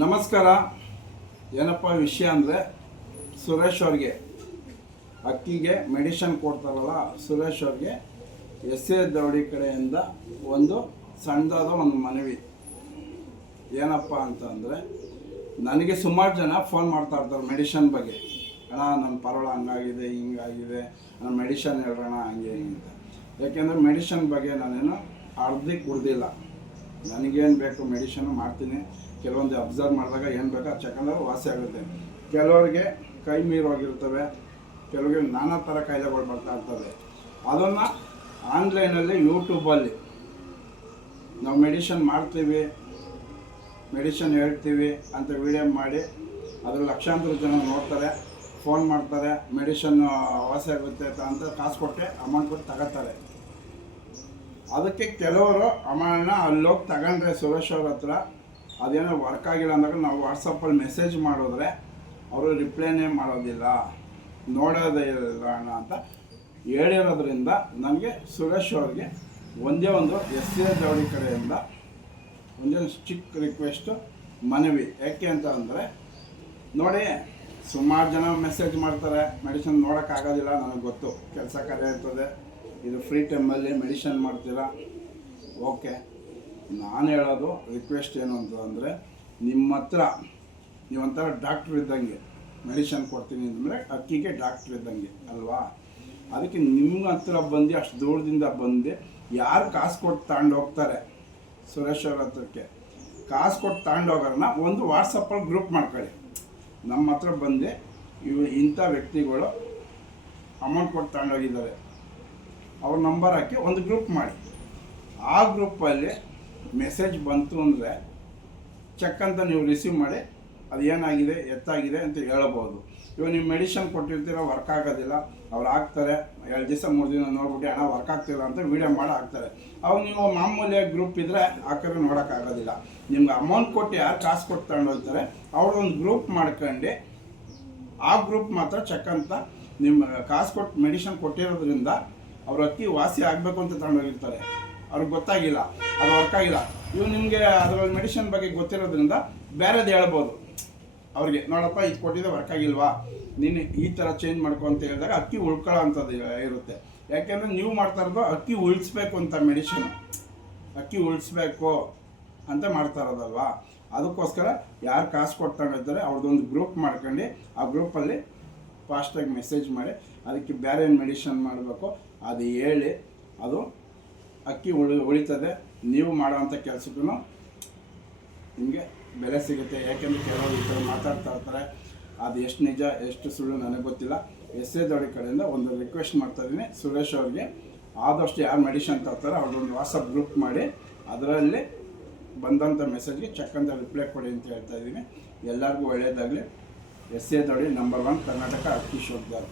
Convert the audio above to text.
ನಮಸ್ಕಾರ. ಏನಪ್ಪ ವಿಷಯ ಅಂದರೆ, ಸುರೇಶ್ ಅವ್ರಿಗೆ ಅಕ್ಕಿಗೆ ಮೆಡಿಷನ್ ಕೊಡ್ತಾರಲ್ಲ, ಸುರೇಶ್ ಅವ್ರಿಗೆ ಎಸ್ ಎ ದೌಡಿ ಕಡೆಯಿಂದ ಒಂದು ಸಣ್ಣದಾದ ಒಂದು ಮನವಿ. ಏನಪ್ಪ ಅಂತಂದರೆ, ನನಗೆ ಸುಮಾರು ಜನ ಫೋನ್ ಮಾಡ್ತಾ ಇರ್ತಾರೆ ಮೆಡಿಷನ್ ಬಗ್ಗೆ. ಅಣ್ಣ ನನ್ನ ಪರವಾಳ ಹಂಗಾಗಿದೆ, ಹಿಂಗಾಗಿದೆ, ನಾನು ಮೆಡಿಷನ್ ಹೇಳೋಣ ಹಂಗೆ ಹಿಂಗೆ ಅಂತ. ಯಾಕೆಂದರೆ ಮೆಡಿಷನ್ ಬಗ್ಗೆ ನಾನೇನು ಅರ್ಧಕ್ಕೆ ಕುಡ್ದಿಲ್ಲ. ನನಗೇನು ಬೇಕು ಮೆಡಿಷನ್ ಮಾಡ್ತೀನಿ. ಕೆಲವೊಂದು ಅಬ್ಸರ್ವ್ ಮಾಡಿದಾಗ ಏನು ಬೇಕೋ ಅದು ಚೆಕಂದ್ರೆ ವಾಸಿ ಆಗುತ್ತೆ. ಕೆಲವರಿಗೆ ಕೈ ಮೀರೋಗಿರ್ತವೆ, ಕೆಲವರಿಗೆ ನಾನಾ ಥರ ಕಾಯಿಲೆಗಳು ಬರ್ತಾ ಇರ್ತವೆ. ಅದನ್ನು ಆನ್ಲೈನಲ್ಲಿ ಯೂಟ್ಯೂಬಲ್ಲಿ ನಾವು ಮೆಡಿಷನ್ ಮಾಡ್ತೀವಿ, ಮೆಡಿಷನ್ ಹೇಳ್ತೀವಿ ಅಂತ ವಿಡಿಯೋ ಮಾಡಿ ಅದ್ರಲ್ಲಿ ಲಕ್ಷಾಂತರ ಜನ ನೋಡ್ತಾರೆ, ಫೋನ್ ಮಾಡ್ತಾರೆ, ಮೆಡಿಷನ್ ವಾಸಿ ಆಗುತ್ತೆ ಅಂತ ಕಾಸು ಕೊಟ್ಟು ಅಮೌಂಟ್ ಕೊಟ್ಟು ತಗೋತಾರೆ. ಅದಕ್ಕೆ ಕೆಲವರು ಅಮೌಂಟ್ನ ಅಲ್ಲೋಗಿ ತಗೊಂಡ್ರೆ ಸುರೇಶ್ ಅವ್ರ ಹತ್ರ ಅದೇನೋ ವರ್ಕ್ ಆಗಿಲ್ಲ ಅಂದಾಗ ನಾವು ವಾಟ್ಸಪ್ಪಲ್ಲಿ ಮೆಸೇಜ್ ಮಾಡಿದ್ರೆ ಅವರು ರಿಪ್ಲೈನೇ ಮಾಡೋದಿಲ್ಲ, ನೋಡೋದೇ ಇಲ್ಲ ಅಣ್ಣ ಅಂತ ಹೇಳಿರೋದ್ರಿಂದ ನನಗೆ ಸುರೇಶ್ ಅವ್ರಿಗೆ ಒಂದೇ ಒಂದು ಎಸ್ ಎ ದೌಡಿ ಕಡೆಯಿಂದ ಒಂದೇ ಚಿಕ್ಕ ರಿಕ್ವೆಸ್ಟು, ಮನವಿ. ಯಾಕೆ ಅಂತ ಅಂದರೆ, ನೋಡಿ ಸುಮಾರು ಜನ ಮೆಸೇಜ್ ಮಾಡ್ತಾರೆ, ಮೆಡಿಸಿನ್ ನೋಡೋಕ್ಕಾಗೋದಿಲ್ಲ, ನನಗೆ ಗೊತ್ತು, ಕೆಲಸ ಕಾರ್ಯ ಇರ್ತದೆ, ಇದು ಫ್ರೀ ಟೈಮಲ್ಲಿ ಮೆಡಿಷನ್ ಮಾಡ್ತೀರಾ, ಓಕೆ. ನಾನು ಹೇಳೋದು ರಿಕ್ವೆಸ್ಟ್ ಏನು ಅಂತಂದರೆ, ನಿಮ್ಮ ಹತ್ರ ನೀವೊಂಥರ ಡಾಕ್ಟ್ರ್ ಇದ್ದಂಗೆ ಮೆಡಿಷನ್ ಕೊಡ್ತೀನಿ ಅಂದರೆ ಅಕ್ಕಿಗೆ ಡಾಕ್ಟ್ರ್ ಇದ್ದಂಗೆ ಅಲ್ವಾ. ಅದಕ್ಕೆ ನಿಮ್ಮ ಹತ್ರ ಬಂದು ಅಷ್ಟು ದೂರದಿಂದ ಬಂದು ಯಾರು ಕಾಸು ಕೊಟ್ಟು ತಗೊಂಡೋಗ್ತಾರೆ ಸುರೇಶ್ ಅವ್ರ ಹತ್ರಕ್ಕೆ, ಕಾಸು ಕೊಟ್ಟು ತಗೊಂಡೋಗೋರನ್ನ ಒಂದು ವಾಟ್ಸಪ್ಪಲ್ಲಿ ಗ್ರೂಪ್ ಮಾಡ್ಕೊಳ್ಳಿ. ನಮ್ಮ ಹತ್ರ ಬಂದು ಇಂಥ ವ್ಯಕ್ತಿಗಳು ಅಮೌಂಟ್ ಕೊಟ್ಟು ತಗೊಂಡೋಗಿದ್ದಾರೆ, ಅವ್ರ ನಂಬರ್ ಹಾಕಿ ಒಂದು ಗ್ರೂಪ್ ಮಾಡಿ. ಆ ಗ್ರೂಪಲ್ಲಿ ಮೆಸೇಜ್ ಬಂತು ಅಂದರೆ ಚೆಕ್ ಅಂತ ನೀವು ರಿಸೀವ್ ಮಾಡಿ ಅದು ಏನಾಗಿದೆ ಎತ್ತಾಗಿದೆ ಅಂತ ಹೇಳ್ಬೋದು. ಇವಾಗ ನೀವು ಮೆಡಿಷನ್ ಕೊಟ್ಟಿರ್ತೀರ, ವರ್ಕ್ ಆಗೋದಿಲ್ಲ, ಅವ್ರು ಹಾಕ್ತಾರೆ, 2 ದಿವಸ 3 ದಿನ ನೋಡ್ಬಿಟ್ಟು ಹಣ ವರ್ಕ್ ಆಗ್ತಿಲ್ಲ ಅಂತ ವೀಡಿಯೋ ಮಾಡಿ ಹಾಕ್ತಾರೆ. ಅವಾಗ ನೀವು ಮಾಮೂಲಿಯಾಗಿ ಗ್ರೂಪ್ ಇದ್ದರೆ ಹಾಕಿದ್ರೆ ನೋಡೋಕ್ಕಾಗೋದಿಲ್ಲ. ನಿಮ್ಗೆ ಅಮೌಂಟ್ ಕೊಟ್ಟು ಯಾರು ಕಾಸು ಕೊಟ್ಟು ತಗೊಂಡೋಗ್ತಾರೆ ಅವ್ರದ್ದೊಂದು ಗ್ರೂಪ್ ಮಾಡ್ಕೊಂಡು ಆ ಗ್ರೂಪ್ ಮಾತ್ರ ಚೆಕ್ ಅಂತ ನಿಮ್ಮ ಕಾಸು ಕೊಟ್ಟು ಮೆಡಿಷನ್ ಕೊಟ್ಟಿರೋದ್ರಿಂದ ಅವ್ರ ಅಕ್ಕಿ ವಾಸಿ ಆಗಬೇಕು ಅಂತ ತಗೊಂಡೋಗಿರ್ತಾರೆ, ಅವ್ರಿಗೆ ಗೊತ್ತಾಗಿಲ್ಲ, ಅದು ವರ್ಕ್ ಆಗಿಲ್ಲ. ಇವು ನಿಮಗೆ ಅದರಲ್ಲಿ ಮೆಡಿಷನ್ ಬಗ್ಗೆ ಗೊತ್ತಿರೋದ್ರಿಂದ ಬೇರೆದು ಹೇಳ್ಬೋದು ಅವ್ರಿಗೆ, ನೋಡಪ್ಪ ಇದು ಕೊಟ್ಟಿದ್ದೆ ವರ್ಕ್ ಆಗಿಲ್ವಾ, ನೀನು ಈ ಥರ ಚೇಂಜ್ ಮಾಡ್ಕೊ ಅಂತ ಹೇಳಿದಾಗ ಅಕ್ಕಿ ಉಳ್ಕೊಳ್ಳೋ ಅಂಥದ್ದು ಇರುತ್ತೆ. ಯಾಕೆಂದರೆ ನೀವು ಮಾಡ್ತಾ ಇರೋದು ಅಕ್ಕಿ ಉಳಿಸ್ಬೇಕು ಅಂತ, ಮೆಡಿಷನ್ ಅಕ್ಕಿ ಉಳಿಸ್ಬೇಕು ಅಂತ ಮಾಡ್ತಾ ಇರೋದಲ್ವಾ. ಅದಕ್ಕೋಸ್ಕರ ಯಾರು ಕಾಸು ಕೊಡ್ತಾಗಿರ್ತಾರೆ ಅವ್ರದ್ದೊಂದು ಗ್ರೂಪ್ ಮಾಡ್ಕೊಂಡು ಆ ಗ್ರೂಪಲ್ಲಿ ಫಾಸ್ಟಾಗಿ ಮೆಸೇಜ್ ಮಾಡಿ ಅದಕ್ಕೆ ಬೇರೆ ಏನು ಮೆಡಿಷನ್ ಮಾಡಬೇಕು ಅದು ಹೇಳಿ, ಅದು ಅಕ್ಕಿ ಉಳಿತದೆ. ನೀವು ಮಾಡೋವಂಥ ಕೆಲಸಕ್ಕೂ ನಿಮಗೆ ಬೆಲೆ ಸಿಗುತ್ತೆ. ಯಾಕೆಂದರೆ ಕೆಲವರು ಈ ಥರ ಮಾತಾಡ್ತಾ ಇರ್ತಾರೆ, ಅದು ಎಷ್ಟು ನಿಜ ಎಷ್ಟು ಸುಳ್ಳು ನನಗೆ ಗೊತ್ತಿಲ್ಲ. ಎಸ್ ಎ ದೌಡಿ ಕಡೆಯಿಂದ ಒಂದು ರಿಕ್ವೆಸ್ಟ್ ಮಾಡ್ತಾಯಿದ್ದೀನಿ ಸುರೇಶ್ ಅವ್ರಿಗೆ, ಆದಷ್ಟು ಯಾರು ಮೆಡಿಷನ್ ತರ್ತಾರೆ ಅವ್ರದ್ದೊಂದು ವಾಟ್ಸಪ್ ಗ್ರೂಪ್ ಮಾಡಿ ಅದರಲ್ಲಿ ಬಂದಂಥ ಮೆಸೇಜ್ಗೆ ಚೆಕ್ ಅಂತ ರಿಪ್ಲೈ ಕೊಡಿ ಅಂತ ಹೇಳ್ತಾಯಿದ್ದೀನಿ. ಎಲ್ಲರಿಗೂ ಒಳ್ಳೆಯದಾಗಲಿ. ಎಸ್ ಎ ದೌಡಿ ನಂಬರ್ 1 ಕರ್ನಾಟಕ ಅಕ್ಕಿ ಶೋಧಗಾರ.